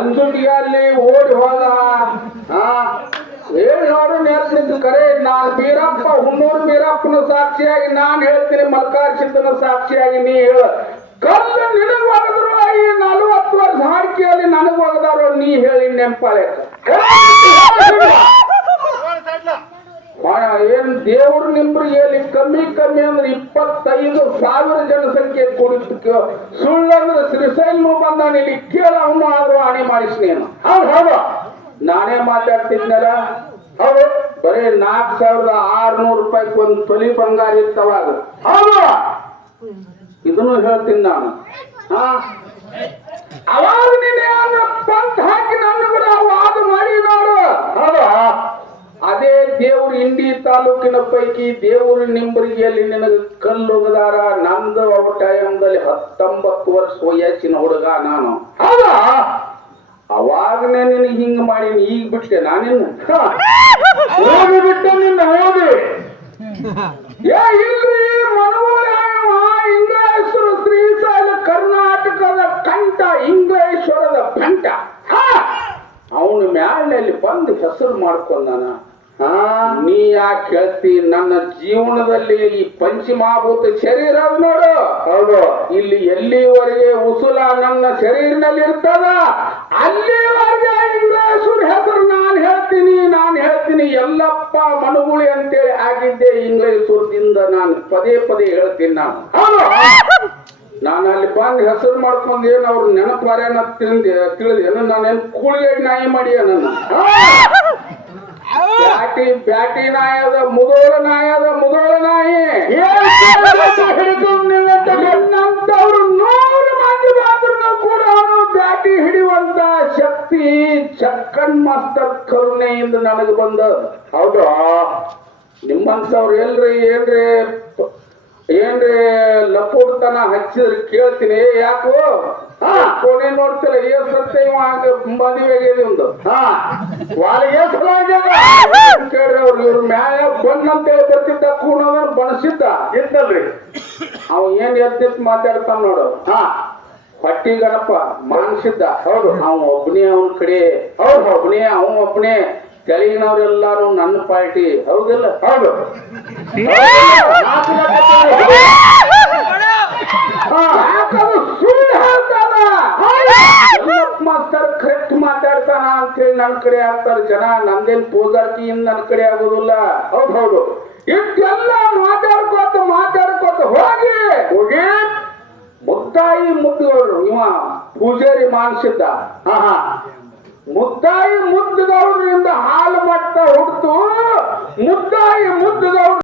ಅಲ್ಲಿ ಓಡಿ ಹೋದ ಏಳು ನೋಡು ನೇರ್ಸಿದ್ದು ಕರೆ, ನಾನು ಬೀರಪ್ಪ, ಹುಣ್ಣೂರು ಬೀರಪ್ಪನ ಸಾಕ್ಷಿಯಾಗಿ ನಾನು ಹೇಳ್ತೀನಿ ಮಲ್ಕಾರ್ ಸಿದ್ದನ ಸಾಕ್ಷಿಯಾಗಿ ನೀ ಹೇಳ. ಕಲ್ಲು ನಿನಗೋಗದ್ರು ಈ ನಲವತ್ತು ವರ್ಷ ಹಾಡಿಕೆಯಲ್ಲಿ ನನಗೋಗದಾರು ನೀ ಹೇಳಿ ನೆಂಪಾಳೆ ಏನ್ ದೇವ್ರ ಹೇಳಿ ಕಮ್ಮಿ ಕಮ್ಮಿ ಅಂದ್ರೆ ಇಪ್ಪತ್ತೈದು ಸಾವಿರ ಜನಸಂಖ್ಯೆ ಕೂಡಿತ್ತು ಸುಳ್ಳು ಅಂದ್ರೆ ಬಂದ ಇಲ್ಲಿ ಕೇಳ ಅವನು ಆದ್ರೂ ಆಣೆ ಮಾಡಿಸ್ ನೀನು ಹೌದು ನಾನೇ ಮಾತಾಡ್ತಿದ್ನಲ್ಲ ಹೌದು, ಬರೀ ನಾಲ್ಕು ಸಾವಿರದ ಆರ್ನೂರು ರೂಪಾಯಿ ಒಂದು ತೊಲಿ ಬಂಗಾರ ಇರ್ತವಾಗ ಹೌದು. ಇದನ್ನು ಹೇಳ್ತೀನಿ ನಾನು. ಹಾ? ಅವಾಗ ನೀನೆ ಪಂತ್ ಹಾಕಿ ನನ್ನ ಕೂಡ ವಾದ ಮಾಡಿ ನೋಡು ಹೌದು ಅದೇ ದೇವ್ರ ಇಂಡಿ ತಾಲೂಕಿನ ಪೈಕಿ ದೇವರು ನಿಂಬರಿಗೆಯಲ್ಲಿ ನಿನಗೆ ಕಲ್ಲುಗದಾರ ನಂದು ಅವ್ರ ಟೈಮ್ದಲ್ಲಿ ಹತ್ತೊಂಬತ್ತು ವರ್ಷ ವಯಸ್ಸಿನ ಹುಡುಗ ನಾನು. ಹೌದಾ? ಅವಾಗನೇ ನಿನಗೆ ಹಿಂಗ್ ಮಾಡೀನಿ ಈಗ ಬಿಟ್ಟೆ ನಾನೇನು? ಓದಿ ಬಿಟ್ಟೆ ನಿನ್ನ ಓದಿ ಏ ಇಲ್ರಿ ಮನೋರಾಮ ಇಂಗ್ಲೇಶ್ವರ ಶ್ರೀಶೈಲ ಕರ್ನಾಟಕದ ಕಂಠ ಇಂಗ್ಲೇಶ್ವರದ ಕಂಠ ಅವನು ಮ್ಯಾಲಿನಲ್ಲಿ ಬಂದು ಹೆಸರು ಮಾಡ್ಕೊಂಡಾನ. ನೀ ಯಾಕೆ ಹೇಳ್ತಿ? ನನ್ನ ಜೀವನದಲ್ಲಿ ಈ ಪಂಚಮಹಾಭೂತ ಶರೀರ ನೋಡು. ಹೌದು. ಇಲ್ಲಿ ಎಲ್ಲಿವರೆಗೆ ಉಸುಲ ನನ್ನ ಶರೀರನಲ್ಲಿ ಇರ್ತದ? ಅಲ್ಲಿವರೆಗೆ ಇಂಗ್ಲೇಶ್ವರ ಹೆಸರು ನಾನು ಹೇಳ್ತೀನಿ ನಾನು ಹೇಳ್ತೀನಿ. ಎಲ್ಲಪ್ಪ ಮನುಗುಳಿ ಅಂತೇಳಿ ಆಗಿದ್ದೆ ಇಂಗ್ಲೇಶ್ವರದಿಂದ ನಾನು ಪದೇ ಪದೇ ಹೇಳ್ತೀನಿ ನಾನು. ಹೌದು. ನಾನು ಅಲ್ಲಿ ಬಂದು ಹೆಸರು ಮಾಡ್ಕೊಂಡು ಏನು ಅವ್ರ ನೆನಪಾರ್ಯಾನ ತಿಂದೆ ತಿಳಿದೇನು ನಾನೇನು ಕೂಳಿಗೆ ನಾಯಿ ಮಾಡಿಯ ನನ್ನ ಬ್ಯಾಟಿ ಬ್ಯಾಟಿ ನಾಯದ ಮುದೋಳ ನಾಯಿ. ಅದ ಮುದೋಳ ನಾಯಿ ಹಿಡಿದವ್ರು ನೂರು ಮಂದಿ ಮಾತ್ರ ಕೂಡ ಅವನು ಬ್ಯಾಟಿ ಹಿಡಿಯುವಂತ ಶಕ್ತಿ ಚಕ್ಕನ್ ಮಾಸ್ತರ್ ಕರುಣೆಯಿಂದ ನನಗೆ ಬಂದ. ಹೌದು? ನಿಮ್ಮಂತವ್ರು ಎಲ್ರಿ ಏನ್ರಿ ಏನ್ರಿ ಲಪೋಡ್ತನ ಹಚ್ಚಿದ್ರೆ ಕೇಳ್ತೀನಿ. ಯಾಕೋ? ಹಾ. ಕೊನೆ ನೋಡ್ತಿಲ್ಲ ಏನ್ ಸತ್ಯ ಮದುವೆಗೆ ಒಂದು. ಹಾ. ವಾಲಿಗೆ ಕೇಳ್ರಿ ಅವ್ರು ಇವ್ರ ಮ್ಯಾಲ ಬಂದಂತೇಳಿ ಬರ್ತಿದ್ದ ಕೂಣವನ್ ಬಣಸಿದ್ದ. ಇದ್ದಲ್ರಿ ಅವ್ ಏನ್ ಎದ್ದಿತ್ ಮಾತಾಡ್ತಾನ ನೋಡು. ಹಾ. ಪಟ್ಟಿ ಗಣಪ ಮಾನ್ಸಿದ್ದ. ಹೌದು. ಅವ್ ಒಬ್ನೇ ಅವನ ಕಡೆ. ಹೌದು. ಒಬ್ನೇ ಅವ್ ಒಬ್ನೇ. ಕೆಳಗಿನವ್ರೆಲ್ಲಾರು ನನ್ನ ಪಾರ್ಟಿ. ಹೌದಿಲ್ಲ? ಹೌದು. ಪೂಜಾನ ಅಂತೇಳಿ ನನ್ನ ಕಡೆ ಆಗ್ತಾರೆ ಜನ ನಂದೇನ್ ಪೂಜಾರ್ತಿಯಿಂದ ನನ್ನ ಕಡೆ ಆಗೋದಿಲ್ಲ. ಹೌದು ಹೌದು. ಇಷ್ಟೆಲ್ಲ ಮಾತಾಡ್ಕೋತ ಮಾತಾಡ್ಕೋತ ಹೋಗಿ ಹೋಗಿ ಮುತ್ತಾಯಿ ಮುದ್ದವರು ನಿಮ್ಮ ಪೂಜಾರಿ ಮಾನಸಿದ್ದ. ಹ ಹಾ. ಮುದ್ದದವ್ರಿಂದ ಹಾಲು ಮಟ್ಟ ಹುಡ್ತು ಮುತ್ತಾಯಿ ಮುದ್ದುಗೌಡರು